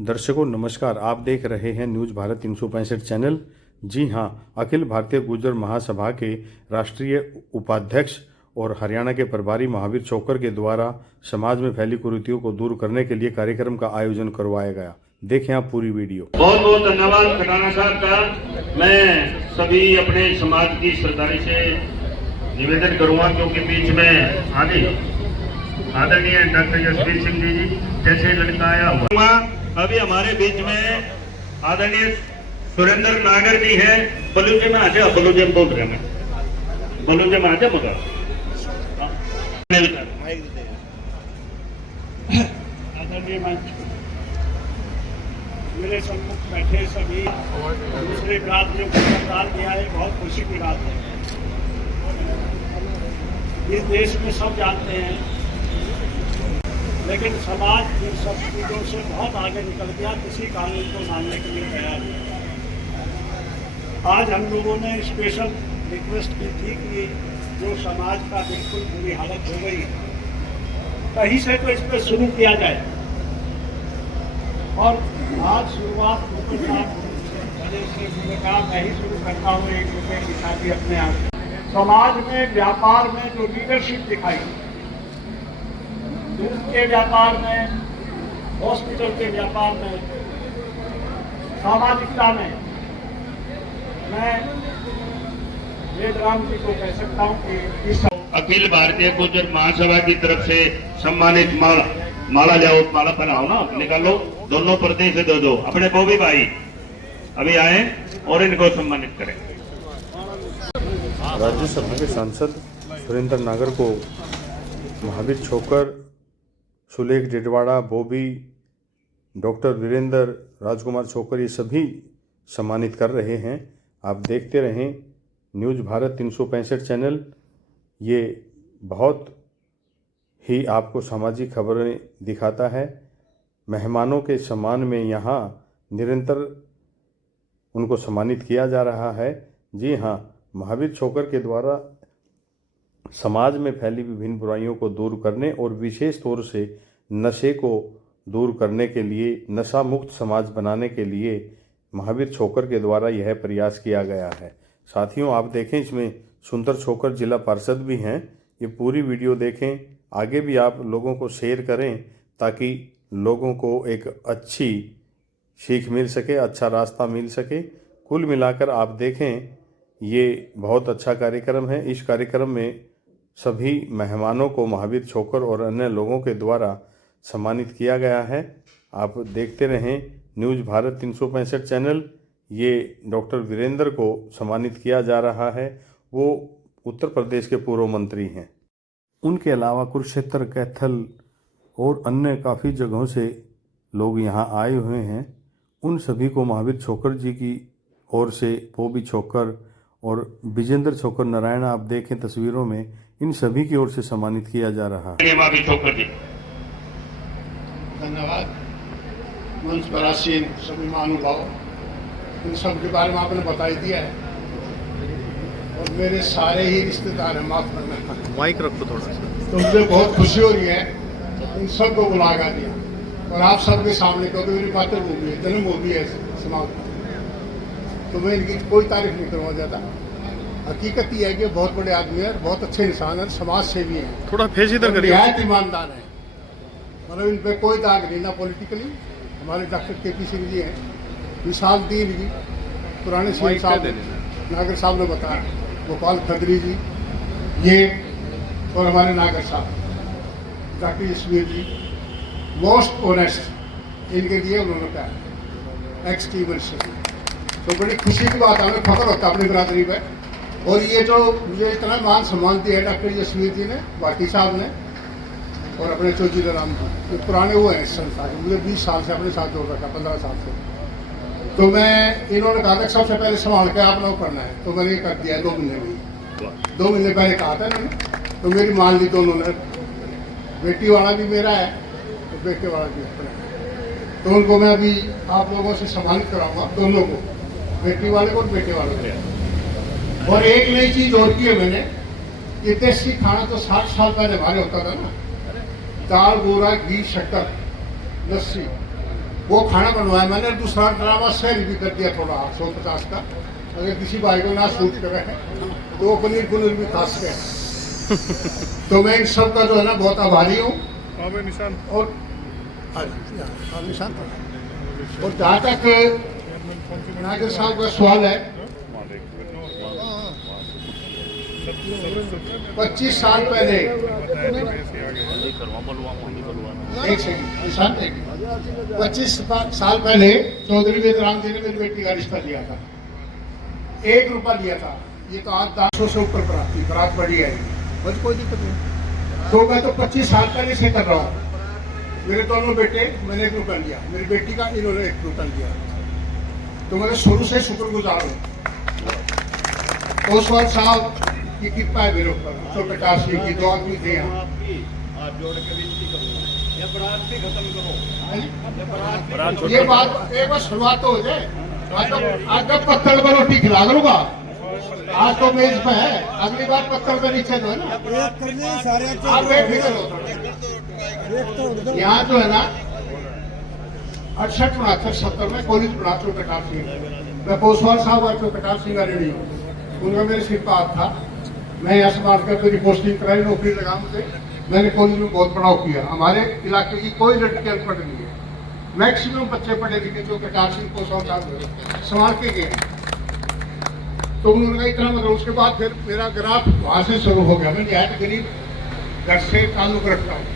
दर्शकों नमस्कार, आप देख रहे हैं न्यूज भारत 365 चैनल। जी हां, अखिल भारतीय गुर्जर महासभा के राष्ट्रीय उपाध्यक्ष और हरियाणा के प्रभारी महावीर छोकर के द्वारा समाज में फैली कुरीतियों को दूर करने के लिए कार्यक्रम का आयोजन करवाया गया। देखें आप पूरी वीडियो। बहुत बहुत धन्यवाद खटाना साहब का। मैं सभी अपने समाज की सरदारी से निवेदन करूंगा, क्योंकि बीच में आदरणीय डॉक्टर जसवीर सिंह जी जैसे लड़का आया हुआ, अभी हमारे बीच में आदरणीय सुरेंद्र नागर जी है। बलूजे में आजा, बलूजे में बोल रहे हैं, बलूजे में आजा मगर आदरणीय मंच मेरे सम्मुख बैठे सभी दूसरे राज्यों को मतदान दिया है, बहुत खुशी की बात है। इस देश में सब जानते हैं, लेकिन समाज इन सब चीज़ों से बहुत आगे निकल गया, किसी कानून को मानने के लिए तैयार नहीं। आज हम लोगों ने स्पेशल रिक्वेस्ट की थी कि जो समाज का बिल्कुल बुरी हालत हो गई, कहीं से तो इस पर शुरू किया जाए। और आज शुरुआत वजह से काम मैं ही शुरू करता हूँ। 1 रुपये की शादी अपने आप समाज में व्यापार में जो लीडरशिप दिखाई, दूध के व्यापार में, हॉस्पिटल के व्यापार में, सामाजिकता में, मैं वेदराम जी को कह सकता हूँ कि इस अखिल भारतीय गुर्जर महासभा की तरफ से सम्मानित माला जाओ, माला पहनाओ ना, निकालो। दोनों प्रदेश से दो अपने बोबी भाई अभी आए और इनको सम्मानित करें। राज्यसभा के सांसद सुरेंद्र नागर को महावीर छोकर, सुलेख डेडवाड़ा, बॉबी, डॉक्टर वीरेंद्र, राजकुमार छोकर, ये सभी सम्मानित कर रहे हैं। आप देखते रहें न्यूज भारत 365 चैनल। ये बहुत ही आपको सामाजिक खबरें दिखाता है। मेहमानों के सम्मान में यहाँ निरंतर उनको सम्मानित किया जा रहा है। जी हाँ, महावीर छोकर के द्वारा समाज में फैली विभिन्न बुराइयों को दूर करने और विशेष तौर से नशे को दूर करने के लिए, नशा मुक्त समाज बनाने के लिए महावीर छोकर के द्वारा यह प्रयास किया गया है। साथियों, आप देखें, इसमें सुंदर छोकर जिला पार्षद भी हैं। ये पूरी वीडियो देखें, आगे भी आप लोगों को शेयर करें ताकि लोगों को एक अच्छी सीख मिल सके, अच्छा रास्ता मिल सके। कुल मिलाकर आप देखें, ये बहुत अच्छा कार्यक्रम है। इस कार्यक्रम में सभी मेहमानों को महावीर छोकर और अन्य लोगों के द्वारा सम्मानित किया गया है। आप देखते रहें न्यूज भारत 365 चैनल। ये डॉक्टर वीरेंद्र को सम्मानित किया जा रहा है। वो उत्तर प्रदेश के पूर्व मंत्री हैं। उनके अलावा कुरुक्षेत्र, कैथल और अन्य काफ़ी जगहों से लोग यहाँ आए हुए हैं। उन सभी को महावीर छोकर जी की ओर से, बॉबी छोकर और विजेंद्र छोकर, नारायण, आप देखें तस्वीरों में, इन सभी की ओर से सम्मानित किया जा रहा है। महावीर छोकर जी, धन्यवाद। मंच पर आसीन सभी महानुभाव, इन सब के बारे में आपने बता ही दिया है। और मेरे सारे ही रिश्तेदार हैं, माफ करना, माइक रखो थोड़ा सा। तो मुझे बहुत खुशी हो रही है इन सबको बुला दिया और आप सबके सामने, क्योंकि मेरी मातृभूमि है, जन्मभूमि है समाज की, तो मैं इनकी कोई तारीफ नहीं करूँगा ज़्यादा। हकीकत ये है कि बहुत बड़े आदमी है, बहुत अच्छे इंसान है, समाज सेवी हैं, थोड़ा फेस इधर करिए। निहायत ईमानदार है, मतलब इन पर कोई दाग नहीं, ना पॉलिटिकली। हमारे डॉक्टर KP सिंह जी हैं, विशाल दीन जी, पुराने सीएम साहब नागर साहब ने बताया, गोपाल खत्री जी, ये और हमारे नागर साहब डॉक्टर जसवीर जी, मोस्ट ऑनेस्ट इनके दिए उन्होंने कहा, एक्स टीम से। तो बड़ी खुशी की बात है, हमें फख्र होता है अपनी बिरादरी पर। और ये जो मुझे इतना मान सम्मान दिया है डॉक्टर जसवीर जी ने, भाटी साहब ने और अपने चौधरी राम जी, ये पुराने हुए हैं इस संस्थान के, मुझे 20 साल से अपने साथ जोड़ रखा, 15 साल से। तो मैं, इन्होंने कहा था सबसे पहले संभाल के आप लोग करना है, तो मैंने ये कर दिया है 2 महीने में। 2 महीने पहले कहा था इन्होंने, तो मेरी मान ली दोनों ने। बेटी वाला भी मेरा है और बेटे वाला भी अपना है, तो उनको मैं अभी आप लोगों से सम्मानित कराऊंगा, दोनों को, बेटी वाले को और बेटे वाले को। और एक नई चीज और की है मैंने, कि देसी खाना तो 60 साल पहले हमारे होता था ना, दाल, गोरा, घी, शक्कर, लस्सी, वो खाना बनवाया मैंने। दूसरा ड्रामा शेयर भी कर दिया थोड़ा 150 का, अगर किसी भाई को ना सूट करे तो वो पनीर पनीर भी खा सके। तो मैं इन सब का जो है ना बहुत आभारी हूँ। और निशान और जहाँ तक नागर साहब का सवाल है, 25 साल पहले, एक सेकंड निशान, 25 साल पहले चौधरी वेदराम जी ने मेरी बेटी का रिश्ता लिया था, 1 रुपया लिया था। ये तो आज 10 से ऊपर बरात बड़ी है, बस कोई दिक्कत नहीं। तो मैं तो 25 साल पहले से कर रहा हूँ। मेरे दोनों बेटे, मैंने 1 रुपया लिया, मेरी बेटी का इन्होंने 1 रुपया लिया। तो मैं शुरू से शुक्रगुजार हूँ। ओसवाल साहब की कृपा है मेरे ऊपर, 150 की 2 आदमी थे यहाँ। ये बात एक बार शुरुआत तो हो जाए। आज तक पत्थर पर रोटी खिला दूंगा, आज तो मेज पे है, अगली बार पत्थर पे नीचे दो ना। आप बेफिक्र हो। यहाँ जो है ना 68, 69, 70 में कॉलेज पढ़ा प्रकाश सिंह। मैं पोसवाल साहब और प्रकाश सिंह नहीं हूँ, उनका मेरे सिर पर हाथ था। मैं यहाँ से बात कर मेरी पोस्टिंग कराई, नौकरी लगा मुझे। मैंने कॉलेज में बहुत पढ़ाओ किया। हमारे इलाके की कोई लड़की अनपढ़ नहीं है, मैक्सिमम बच्चे पढ़े लिखे जो प्रकाश सिंह पोसवाल साहब संभाल के गए। तो उन्होंने कहा इतना मतलब। उसके बाद फिर मेरा ग्राफ वहाँ से शुरू हो गया। मैं निहायत गरीब घर से ताल्लुक रखता हूँ,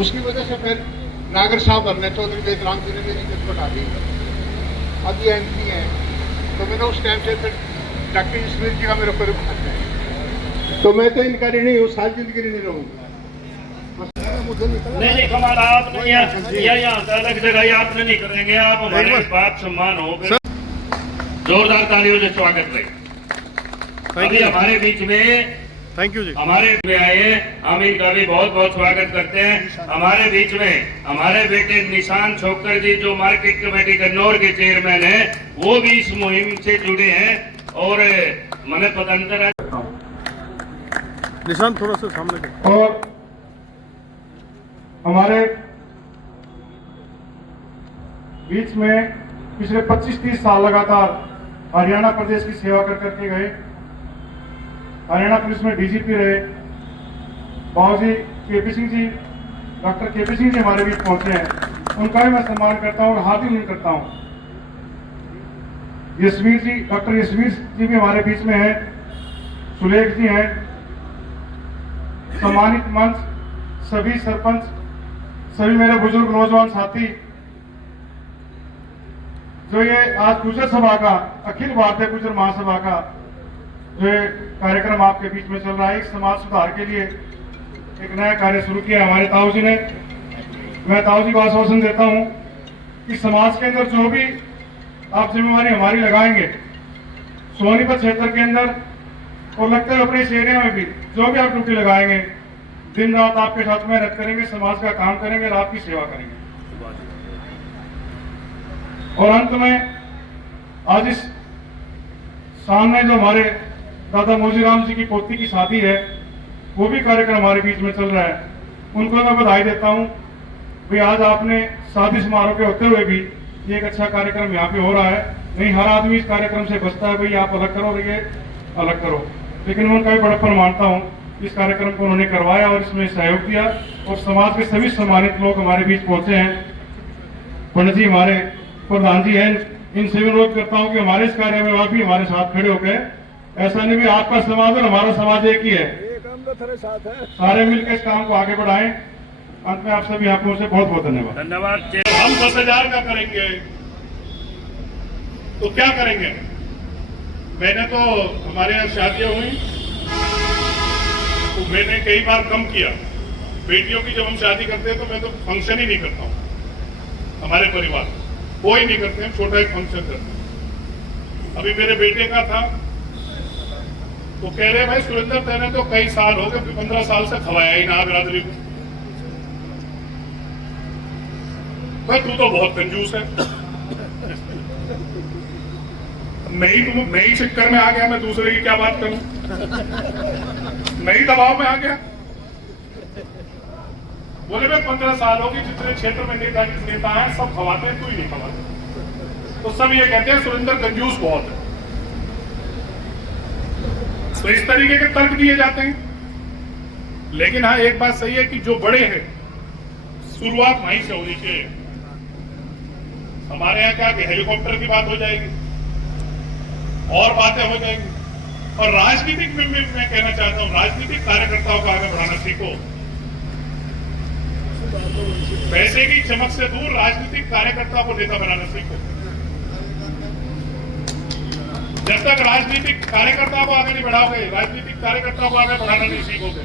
उसकी वजह से फिर नागर साहब ने, चौधरी वेदराम जी ने मेरी इज्जत बढ़ा दी। अब ये MP है, तो मैंने उस टाइम से फिर डॉक्टर जसवीर जी का मेरे ऊपर है, तो मैं तो इनका ऋणी हूँ, सारी जिंदगी ऋणी रहूँगा। नहीं कमाल, आप नहीं यहाँ से अलग जगह आपने नहीं करेंगे, आप हमारे बात सम्मान हो। जोरदार तालियों से स्वागत रहे। अभी हमारे बीच में, थैंक यू जी, हमारे में आए, हम इनका भी बहुत बहुत स्वागत करते हैं। हमारे बीच में हमारे बेटे निशान छोकर जी, जो मार्केट कमेटी कन्नौर के चेयरमैन हैं, वो भी इस मुहिम से जुड़े हैं। और मैंने पतंतर है निशान थोड़ा सा सामने। और हमारे बीच में पिछले 25-30 साल लगातार हरियाणा प्रदेश की सेवा कर करके गए। हरियाणा पुलिस में DGP रहे। बाबूजी KP Singh ji, doctor KP Singh ji हमारे बीच पहुंचे हैं, उनका भी मैं सम्मान करता हूं और हाथ भी करता हूं। यशवीर जी, डॉक्टर यशवीर जी भी हमारे बीच में हैं। सुलेख जी हैं। सम्मानित मंच, सभी सरपंच, सभी मेरे बुजुर्ग नौजवान साथी, जो ये आज गुजर सभा का, अखिल भारतीय गुजर महासभा का जो ये कार्यक्रम आपके बीच में चल रहा है, एक समाज सुधार के लिए एक नया कार्य शुरू किया हमारे ताऊ जी ने। मैं ताऊ जी को आश्वासन देता हूं कि समाज के अंदर जो भी आप जिम्मेवारी हमारी लगाएंगे, सोनीपत क्षेत्र के अंदर और लगता है अपने इस एरिया में भी जो भी आप ड्यूटी लगाएंगे, दिन रात आपके साथ मेहनत करेंगे, समाज का काम करेंगे और आपकी सेवा करेंगे। और अंत में आज इस सामने जो हमारे दादा मोजीराम जी की पोती की शादी है, वो भी कार्यक्रम हमारे बीच में चल रहा है। उनको मैं बधाई देता हूं भाई, आज आपने शादी समारोह के होते हुए भी ये एक अच्छा कार्यक्रम यहाँ पे हो रहा है। नहीं, हर आदमी इस कार्यक्रम से बचता है भाई आप अलग करो, ये अलग करो, लेकिन उनका भी बड़प्पन मानता हूँ। इस कार्यक्रम को उन्होंने करवाया और इसमें सहयोग दिया और समाज के सभी सम्मानित लोग हमारे बीच पहुंचे हैं। पंडित जी हमारे प्रधान जी हैं, इनसे भी अनुरोध करता हूँ कि हमारे इस कार्य में आप भी हमारे साथ खड़े हो गए। ऐसा नहीं भी आपका समाज और हमारा समाज एक ही है, सारे मिलकर इस काम को आगे बढ़ाएं। अंत में आप सभी आपको से बहुत बहुत धन्यवाद। धन्यवाद। हम 10,000 का करेंगे तो क्या करेंगे? मैंने तो हमारे यहाँ शादियां हुई तो मैंने कई बार कम किया। बेटियों की जब हम शादी करते हैं तो मैं तो फंक्शन ही नहीं करता हूँ। हमारे परिवार कोई नहीं करते हैं, छोटा एक फंक्शन करते हैं। अभी मेरे बेटे का था तो कह रहे भाई सुरेंद्र तेने तो कई साल हो गए, 15 साल से खवाया ही ना बिरादरी को। भाई तू तो बहुत कंजूस है। मैं ही चक्कर में आ गया, मैं दूसरे की क्या बात करूं, मैं ही दबाव में आ गया। बोले भाई 15 साल होगी, जितने क्षेत्र में नेता हैं सब खवाते हैं, तू ही नहीं खवाते। तो सब ये कहते हैं सुरेंद्र कंजूस बहुत है। तो इस तरीके के तर्क दिए जाते हैं। लेकिन हाँ, एक बात सही है कि जो बड़े हैं शुरुआत वहीं से होनी चाहिए। हमारे यहाँ क्या कि हेलीकॉप्टर की बात हो जाएगी और बातें हो जाएंगी। और राजनीतिक में मैं कहना चाहता हूं, राजनीतिक कार्यकर्ताओं को आगे बढ़ाना सीखो। पैसे की चमक से दूर राजनीतिक कार्यकर्ता को नेता बनाना सीखो। जब तक राजनीतिक कार्यकर्ता को आगे नहीं बढ़ाओगे, राजनीतिक कार्यकर्ताओं को आगे बढ़ाना नहीं सीखोगे।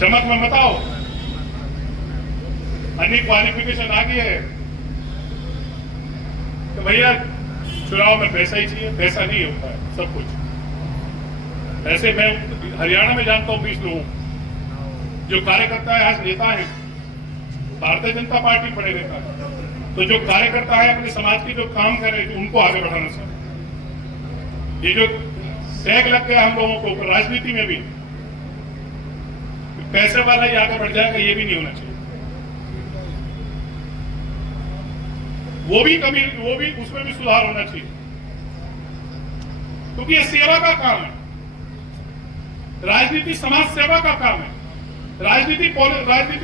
चमक में मत आओ। अन्य क्वालिफिकेशन आ गई है तो भैया चुनाव में पैसा ही चाहिए, पैसा नहीं होता है सब कुछ। ऐसे मैं हरियाणा में जानता हूं 20 लोगों जो कार्यकर्ता है, आज नेता है, भारतीय जनता पार्टी पड़े नेता है। तो जो कार्यकर्ता है अपने समाज के जो काम करे, उनको आगे बढ़ाना चाहिए। ये जो टैग लग गया हम लोगों को राजनीति में भी, पैसे वाला ही आगे बढ़ जाएगा, ये भी नहीं होना चाहिए। वो भी उसमें भी सुधार होना चाहिए, क्योंकि ये सेवा का काम है। राजनीति समाज सेवा का काम है। राजनीति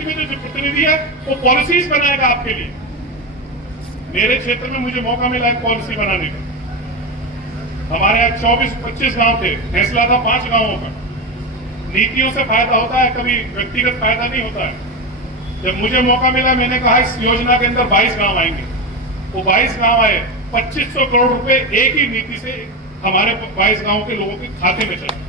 में जो प्रतिनिधि है वो पॉलिसीज बनाएगा आपके लिए। मेरे क्षेत्र में मुझे मौका मिला एक पॉलिसी बनाने का। हमारे यहाँ 24-25 गांव थे, फैसला था 5 गांवों का। नीतियों से फायदा होता है, कभी व्यक्तिगत फायदा नहीं होता है। जब मुझे मौका मिला, मैंने कहा इस योजना के अंदर 22 गांव आएंगे। वो 22 गांव आए, 2500 करोड़ रुपए एक ही नीति से हमारे 22 गांव के लोगों के खाते में चले।